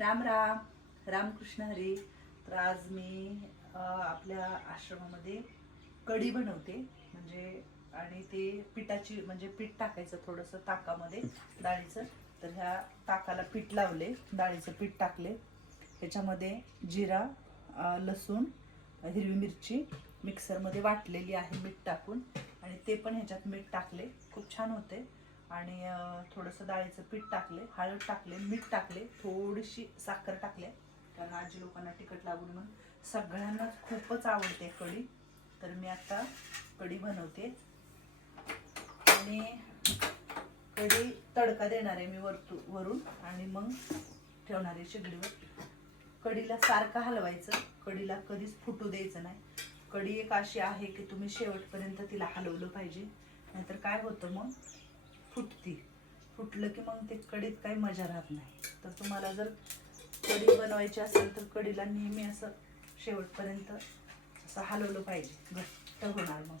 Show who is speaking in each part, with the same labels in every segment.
Speaker 1: राम राम रामकृष्ण हरी. तर आज मी आपल्या आश्रमामध्ये कढी बनवते. म्हणजे आणि ते पिठाची म्हणजे पीठ टाकायचं थोडंसं ताकामध्ये डाळीचं. तर ह्या ताकाला पीठ लावले डाळीचं पीठ टाकले. ह्याच्यामध्ये जिरा लसूण हिरवी मिरची मिक्सरमध्ये वाटलेली आहे मीठ टाकून. आणि ते पण ह्याच्यात मीठ टाकले. खूप छान होते. आणि थोडंसं डाळीचं पीठ टाकले हळद टाकले मीठ टाकले थोडीशी साखर टाकले. कारण आजी लोकांना तिखट लागून म्हणून सगळ्यांनाच खूपच आवडते कढी. तर मी आता कढी बनवते. आणि कढी तडका देणार आहे मी वरतू वरून. आणि मग ठेवणार आहे शेगडीवर. कढीला सारखं हलवायचं. कढीला कधीच फुटू द्यायचं नाही. कढी एक अशी आहे की तुम्ही शेवटपर्यंत तिला हलवलं पाहिजे. नाहीतर काय होतं मग? फुटती. फुटलं की मग ते कडीत काही मजा राहत नाही. तर तुम्हाला जर कढी बनवायची असेल तर कढीला नेहमी असं शेवटपर्यंत असं हलवलं पाहिजे. घट्ट होणार मग.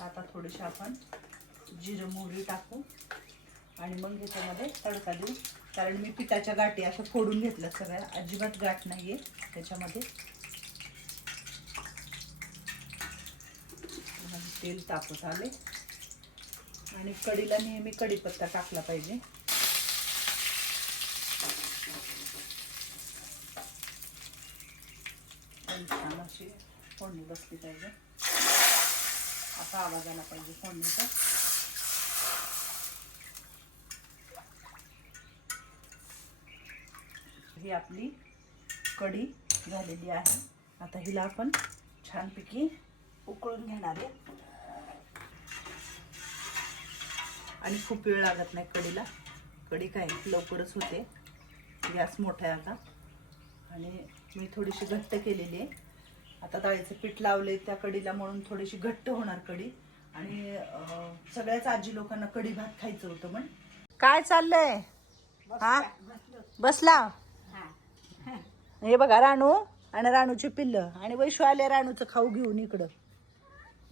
Speaker 1: आता थोडीशी आपण जिरं मोहरी टाकू आणि मग ह्याच्यामध्ये तडका देऊ. कारण मी पिठाच्या गाठी अशा फोडून घेतलं सगळ्या. अजिबात गाठ नाहीये त्याच्यामध्ये. तेल तापत आले आणि कढीला नेहमी कढीपत्ता टाकला पाहिजे. छान अशी फोडणी बसली पाहिजे. असा आवाज आला पाहिजे फोडणीचा. ही आपली कढी झालेली आहे. आता हिला आपण छानपैकी उकळून घेणार आहे. आणि खूप वेळ लागत नाही कढीला कढी काय लवकरच होते. गॅस मोठा आहे आता. आणि मी थोडीशी घट्ट केलेली आहे. आता डाळीचं पीठ लावले त्या कढीला म्हणून थोडीशी घट्ट होणार कढी आणि सगळ्याच आजी लोकांना कढी भात खायचं होतं म्हण. काय चाललंय? हा? बसला. हे. बघा राणू आणि राणूची पिल्ल. आणि वैशू आले राणूचं खाऊ घेऊन इकडं.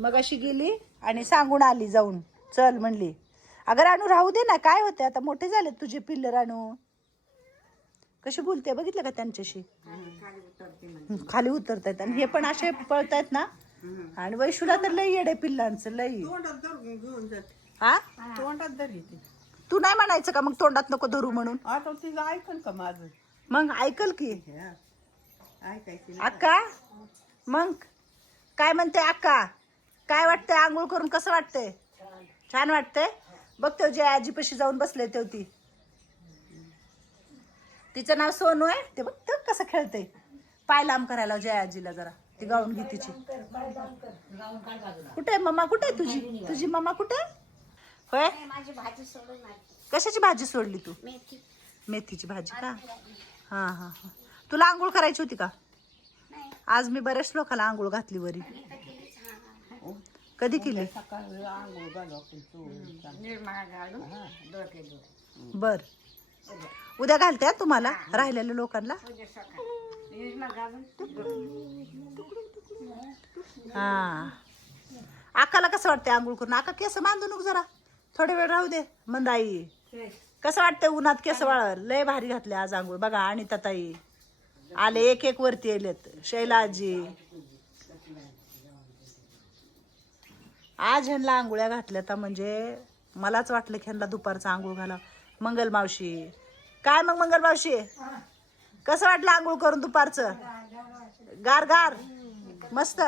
Speaker 1: मग अशी गेली आणि सांगून आली जाऊन. चल म्हणली. अगं राणू राहू दे ना. काय होते आता? मोठे झाले तुझे पिल्ल राणू कशी बोलते? बघितलं का त्यांच्याशी? खाली उतरतायत आणि हे पण असे पळतायत ना? आणि वैशूला तर लई येडे पिल्लांचं लई. हा?
Speaker 2: तोंडात धरी ती
Speaker 1: नाही म्हणायचं का मग तोंडात नको धरू म्हणून?
Speaker 2: आता तिला ऐकल का माझं?
Speaker 1: मग ऐकल की. अक्का? मग? काय म्हणते अक्का? काय वाटतंय? आंघोळ करून कसं वाटतंय? छान वाटतंय? बघ तो जे आजीपाशी जाऊन बसले ते ती. तिचं नाव सोनू आहे. ते बघ ते कसं खेळते पाय लांब करायला जय जया आजीला जरा. ती गाऊन घे तिची. कुठे आहे मम्मा? कुठे आहे तुझी? तुझी मम्मा कुठे? आहे? होय? कशाची भाजी सोडली तू? मेथीची भाजी का? हा हा हा. तुला आंघोळ करायची होती का? आज मी बऱ्याच लोकांना आंघोळ घातली वरी. कधी केली
Speaker 2: सकाळी आंघोळ घालू आपण चोळून.
Speaker 3: निर्मळा घालून डोके दूध
Speaker 1: बर. उद्या घालते हा. तुम्हाला राहिलेल्या लोकांना?
Speaker 3: उद्या सकाळी. निर्मळ घालून.
Speaker 1: हा. आकाला कसं वाटतंय आंघोळ करून? आका केस बांधू नको जरा. थोडे वेळ राहू दे मंदाई कसं वाटतंय उन्हात केस वाळ? लय भारी घातले आज आंघोळ. बघा आणि ताई. आले एक एक वरती येलेत शैलाजी. आज ह्यांना आंघोळ्या घातल्या तर म्हणजे मलाच वाटलं की ह्यांना दुपारचा आंघोळ घाला मंगल मावशी. काय मग मंगल मावशी? कसं वाटलं आंघोळ करून दुपारचं? गार गार मस्त?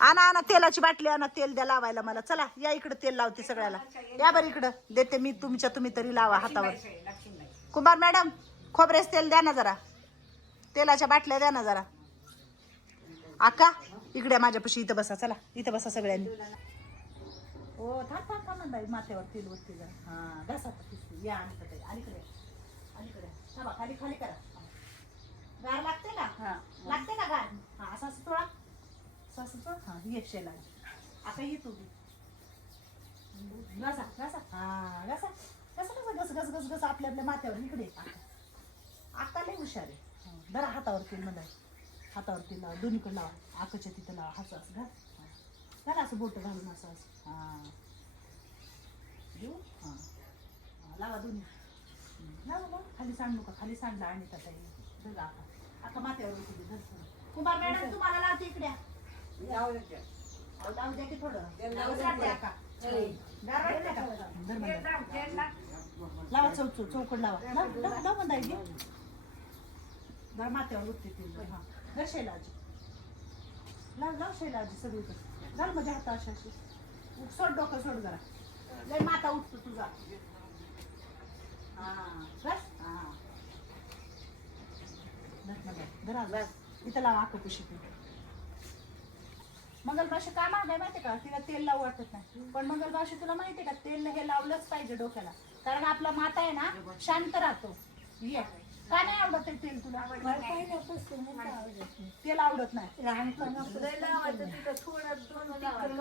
Speaker 1: आणा आणा तेलाची बाटली आणा तेल द्या लावायला मला. चला या इकडं तेल लावते सगळ्याला. या बरं इकडं. देते मी तुमच्या तुम्ही तरी लावा हातावर. कुमार मॅडम खोबरेस तेल द्या ना जरा. तेलाच्या बाटल्या द्या ना जरा. आका इकडे माझ्यापाशी इथं बसा चला. इथं बसा सगळ्यांनी. हो थांब थांब थांब बाई माथ्यावर तेल वरती जरा हा घासा पिसू. या अलीकडे अलीकडे. अलीकडे. थांबा खाली खाली करा. गार लागते का? लागते का गार? हा असं असं थोडा असं असं थोडं हा ये शेला आता ये तू. घासा घासा. हा घासा. कसं कसं घस घस घस घस आपल्या आपल्या माथ्यावर. इकडे आका लय हुशार आहे. हा, धरा हातावर तेल म्हणा हातावर तेल लावा दोन्हीकडे लावा. आकाच्या तिथं लावा. असं असं घाल. हा. घाल असं बोट घालून असं असं. हा. देऊ? हा. लावा दोन्ही. लावा लावा खाली सांडू का? खाली सांडला आणि आता धर आता. आता माथ्यावर धर. कुंभार मॅडम तुम्हाला लावते इकडे. लावू द्या की. थोडं. लावू की? धर. लावा चौ चौ चौकड लावा. लाव लाव लाव म्हणता येईल जरा माथ्यावर उठते ती. हा. धर शैलाजी. लाव लाव शैलाजी सगळीकडे. घाल मध्ये हाता अशी. अशी सोड डोकं सोड जरा. लय माता उठतो तुझा. हा बस. हा. धरमध्ये इथं लावा मंगलबाशी का माहिती का? तिला तेल लावू वाटत नाही. पण मंगलबाशी तुला माहितीये का? तेल हे लावलंच पाहिजे डोक्याला. कारण आपला माता आहे ना शांत राहतो. ये. का नाही आवडत आहे तेल तुला? तेल आवडत नाही.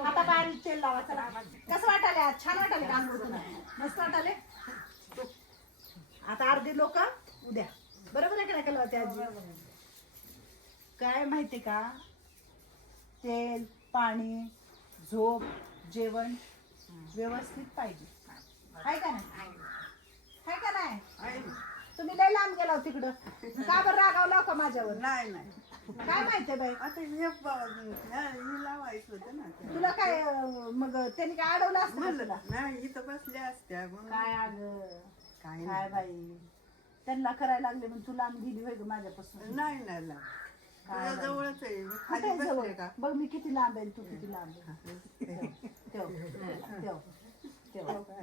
Speaker 1: आता काय तेल लावा चला कसं वाटाले आज? छान वाटाले का आंघोळ तुला? मस्त वाटाले आता अर्धे लोक उद्या. बरोबर आहे का नाही कलवते आजी? काय माहिती का? तेल पाणी झोप जेवण व्यवस्थित पाहिजे. आहे का नाही? आहे का नाही? तुम्ही लय लांब गेला तिकडं का बरं रागावला का माझ्यावर?
Speaker 2: नाही नाही.
Speaker 1: काय माहितीये बाई?
Speaker 2: आता हे लावायचं होतं ना. ते.
Speaker 1: तुला काय अं, मग त्यांनी काय अडवलं असतं का तुला?
Speaker 2: नाही इथं बसल्या असत्या म्हणून.
Speaker 1: काय अगं?
Speaker 2: काय
Speaker 1: काय बाई? त्यांना करायला लागले पण तुला आम्ही गेली होय ग माझ्यापासून.
Speaker 2: नाही नाही
Speaker 1: काय
Speaker 2: तुझ्या जवळच आहे. मी
Speaker 1: कुठे जवळ?
Speaker 2: का?
Speaker 1: बघ मी किती लांब आहे आणि तू किती लांब आहे. ठेव ठेव ठेव
Speaker 2: आता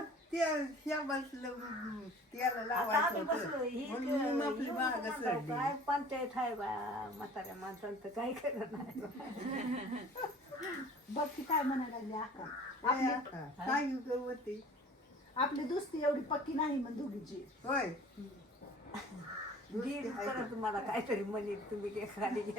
Speaker 2: त्या ह्या बसलं त्याला लावायचं होतं. म्हणून मी आपली माग सरली
Speaker 3: काय पंचायत आहे बा म्हाताऱ्या माणसांचं काय
Speaker 1: बघ ती काय म्हणायला लागली आका
Speaker 2: काय
Speaker 1: आपली
Speaker 2: आता? काय गवती
Speaker 1: आपली दोस्ती एवढी पक्की नाही मग दोघीची.
Speaker 2: होय.
Speaker 3: जी खरं तुम्हाला काहीतरी म्हणेल तुम्ही ते खाली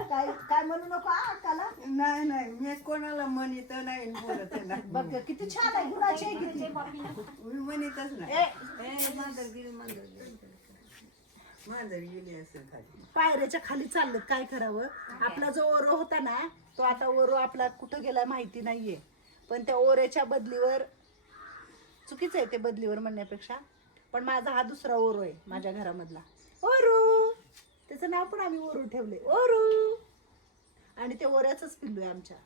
Speaker 1: काय काय म्हणू नको हा अक्काला
Speaker 2: नाही नाही मी कोणाला म्हणत नाही बोलत नाही.
Speaker 1: बघ किती छान आहे गुणाची आहे किती.
Speaker 2: मी म्हणतच नाही.
Speaker 1: ए
Speaker 3: ए मांजरगिरी मांजरगिरी.
Speaker 2: मांजर गेली असेल खाली.
Speaker 1: पायऱ्याच्या खाली चाललं काय करावं? आपला जो ओरो होता ना तो आता ओरो आपला कुठं गेलाय माहिती नाहीये. पण त्या ओऱ्याच्या बदलीवर चुकीचं आहे ते बदलीवर म्हणण्यापेक्षा पण माझा हा दुसरा ओरो आहे माझ्या घरामधला. ओरू! त्याचं नाव पण आम्ही ओरू ठेवले ओरू आणि ते ओऱ्याच पिल्लू आहे आमच्या.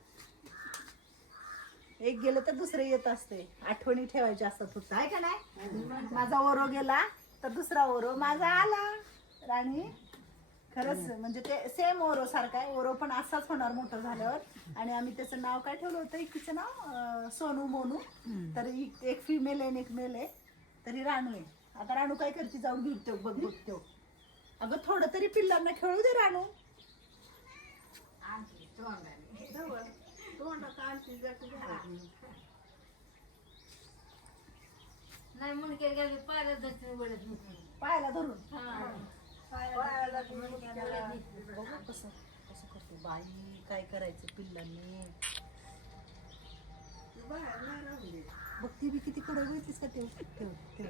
Speaker 1: एक गेलं तर दुसरं येत असते. आठवणी ठेवायच्या असतात फक्त. आहे का नाही? माझा ओरो गेला तर दुसरा ओरो माझा आला. राणी खरंच म्हणजे ते सेम ओरो सारखा आहे. ओरो पण असाच होणार मोठं झाल्यावर. आणि आम्ही त्याचं नाव काय ठेवलं होतं? एकीचं नाव सोनू मोनू. तर एक- फिमेल आहे आणि एक मेल आहे. तरी राणू आहे. आता राणू काय करते? जाऊन घेऊ बघ बघ ठेव अगं थोडं तरी पिल्लांना खेळू दे राणू
Speaker 2: तोंडात आणखी जाती.
Speaker 3: नाही काय काय पाहिलं दक्षिण उघडत नाही
Speaker 1: पायाला धरून?
Speaker 3: पायाला
Speaker 1: बघू कसं कसं करतो. बाई काय करायचं पिल्लांनी. बघ ती बी किती कडे बघितलीस का ठेव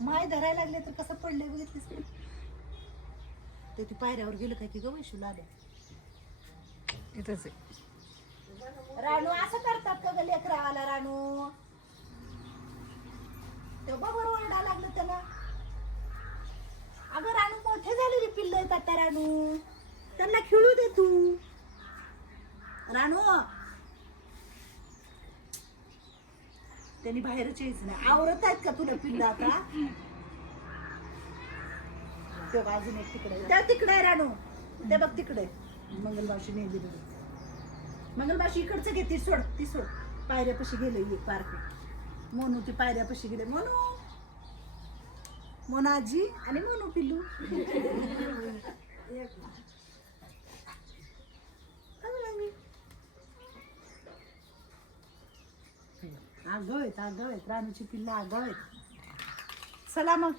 Speaker 1: माय धरायला लागले तर कसं पडले बघितलीस? का ते ती पायऱ्यावर गेलं काय की ग वैशू आल्या
Speaker 3: इथंच आहे.
Speaker 1: राणू असं करतात का ग लेकरावाला राणू ते बरोबर ओरडा लागलं त्याला. अगं राणू मोठे झालेली पिल्ल आहेत आता राणू त्यांना खेळू दे तू. राणू त्यांनी बाहेरच यायचं नाही. आवरत आहेत का तुला पिल्ल आता? ते बघ, अजून एक तिकडे. त्या तिकडे आहे राणू ते बघ तिकडे. मंगलमावशी नेली बघ. मंगलमावशी इकडचं घे ती सोड ती सोड. पायऱ्यापाशी गेले ये पार्क. मोनू ती पायऱ्यापाशी गेले. मोनू! मोनाजी आणि मोनू पिल्लू. आगाव आहेत आगाव आहेत. राणूची पिल्ला आगाव आहेत. चला मग.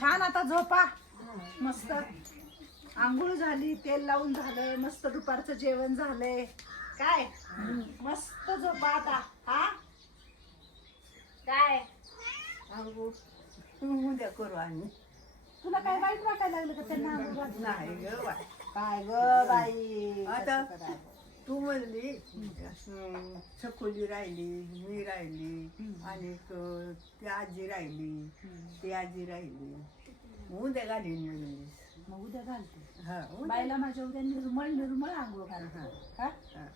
Speaker 1: छान आता झोपा. मस्त आंघोळ झाली तेल लावून झालंय मस्त दुपारचं जेवण झालंय. काय? मस्त झोपा आता हा? काय?
Speaker 2: उद्या करू आम्ही
Speaker 1: तुला काय वाईट वाटायला लागलं का त्यांना आंघोळ घातली?
Speaker 2: नाही ग
Speaker 1: काय ग बाई?
Speaker 2: आता-
Speaker 1: कसं करावं?
Speaker 2: तू म्हणली अं, छकुली राहिली मी राहिली आणि क- ती आजी राहिली. ती आजी राहिली. उद्या घालीन
Speaker 1: मग उद्या घालते.
Speaker 2: हा उद्या.
Speaker 1: बायला माझ्या उद्या निर्मळ निर्मळ आंघोळ घाल हा
Speaker 2: हा.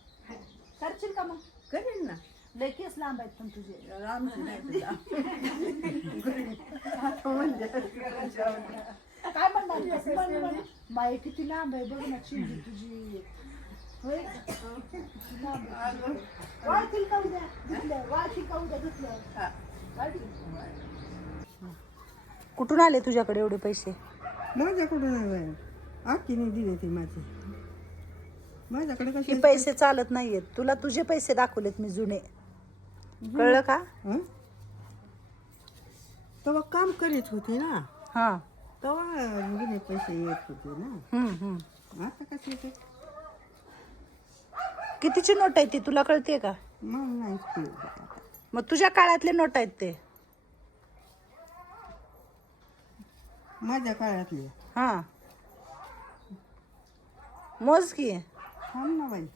Speaker 1: करशील का मग?
Speaker 2: करेन ना.
Speaker 1: लय केस लांब आहेत पण तुझे.
Speaker 2: आता म्हणजे
Speaker 1: काय म्हणणार म्हण, म्हण. माई किती लांब आहे बघ ना चिंडी तुझी. होय? किती लांब आहे. वाळतील का उद्या? धुतलं वाळतील का उद्या धुतलं. वाळतील? कुठून आले तुझ्याकडे एवढे पैसे?
Speaker 2: माझ्याकडून नाही बाई आखीने दिले ते माझे. माझ्याकडे
Speaker 1: हे
Speaker 2: कसे
Speaker 1: पैसे चालत नाहीयेत. तुला तुझे पैसे दाखवलेत मी जुने. कळलं का?
Speaker 2: हं? तेव्हा काम करीत होती ना.
Speaker 1: हा.
Speaker 2: तेव्हा जुने पैसे येत होते ना.
Speaker 1: हम्म हम्म
Speaker 2: आता कसे ते
Speaker 1: कितीची नोट आहे ती? तुला कळते का?
Speaker 2: मग नाही.
Speaker 1: मग तुझ्या काळातले नोट आहेत ते.
Speaker 2: माझ्या काळातले.
Speaker 1: हा. मोज की.
Speaker 2: थांब ना बाई.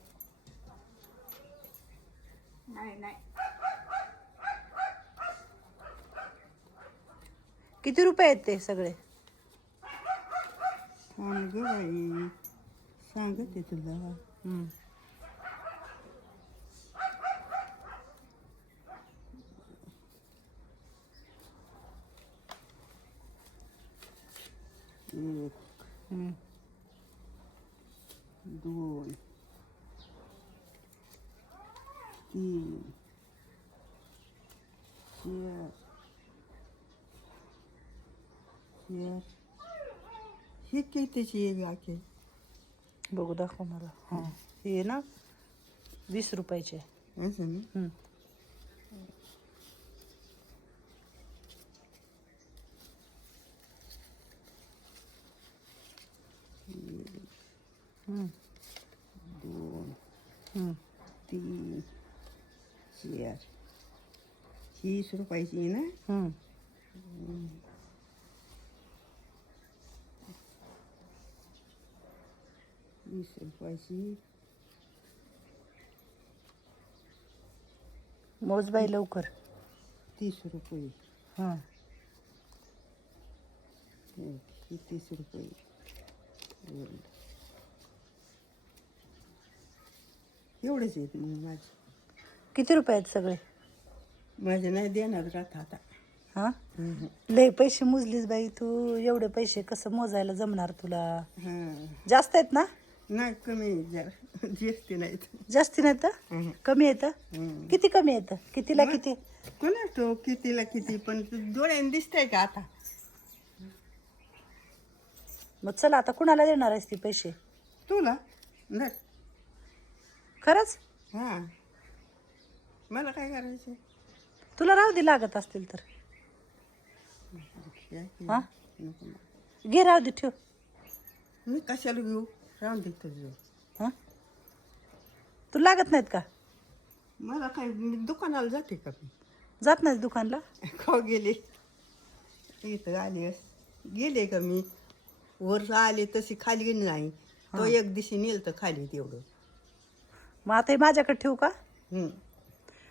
Speaker 3: नाही नाही.
Speaker 1: किती रुपये आहेत ते सगळे?
Speaker 2: थांब ग बाई. सांगते तुला.
Speaker 1: हम्म.
Speaker 2: एक दोन तीन चार चार हे त्याची एक आखे
Speaker 1: बघू दाखव मला हां हे ना वीस रुपयाचे
Speaker 2: असं ना
Speaker 1: हम्म. हम्म.
Speaker 2: दोन. तीन चार. तीस रुपयाची ना. वीस रुपयाची.
Speaker 1: मोज बाई लवकर.
Speaker 2: तीस रुपये.
Speaker 1: हा.
Speaker 2: हे तीस रुपये दोन. एवढेच आहेत मग माझे.
Speaker 1: किती रुपये आहेत सगळे?
Speaker 2: माझे नाही देणार राहत आता.
Speaker 1: हा?
Speaker 2: हम्म.
Speaker 1: लय पैसे मोजलीस बाई तू. एवढे पैसे कसं मोजायला जमणार तुला?
Speaker 2: हा
Speaker 1: जास्त आहेत ना?
Speaker 2: नाही कमी आहे जरा. जीएसटी नाहीत.
Speaker 1: जास्ती नाही तर
Speaker 2: हम्म.
Speaker 1: कमी येतं
Speaker 2: हम्म.
Speaker 1: किती कमी येतं कितीला किती?
Speaker 2: कोणा तो कितीला किती? पण डोळ्याने दिसतंय का आता?
Speaker 1: मग चला आता कुणाला देणार आहेस ती पैसे?
Speaker 2: तुला? नाही.
Speaker 1: खरंच?
Speaker 2: हा. मला काय करायचं
Speaker 1: तुला राहू दे लागत असतील तर.
Speaker 2: या की.
Speaker 1: हा?
Speaker 2: नको ना.
Speaker 1: घे राहू दे ठेव.
Speaker 2: मी कशाला घेऊ? राहून दे तुझं
Speaker 1: हा? तू लागत नाहीत का?
Speaker 2: मला काय मी दुकानाला जाते का? मी
Speaker 1: जात नाहीस दुकानला?
Speaker 2: का गेले? इथं आले. गेले का मी? वर आले तशी खाली गेली नाही. तो एक दिवशी नेल तर खाली तेवढं.
Speaker 1: मग आता हे माझ्याकडे ठेवू का
Speaker 2: हम्म.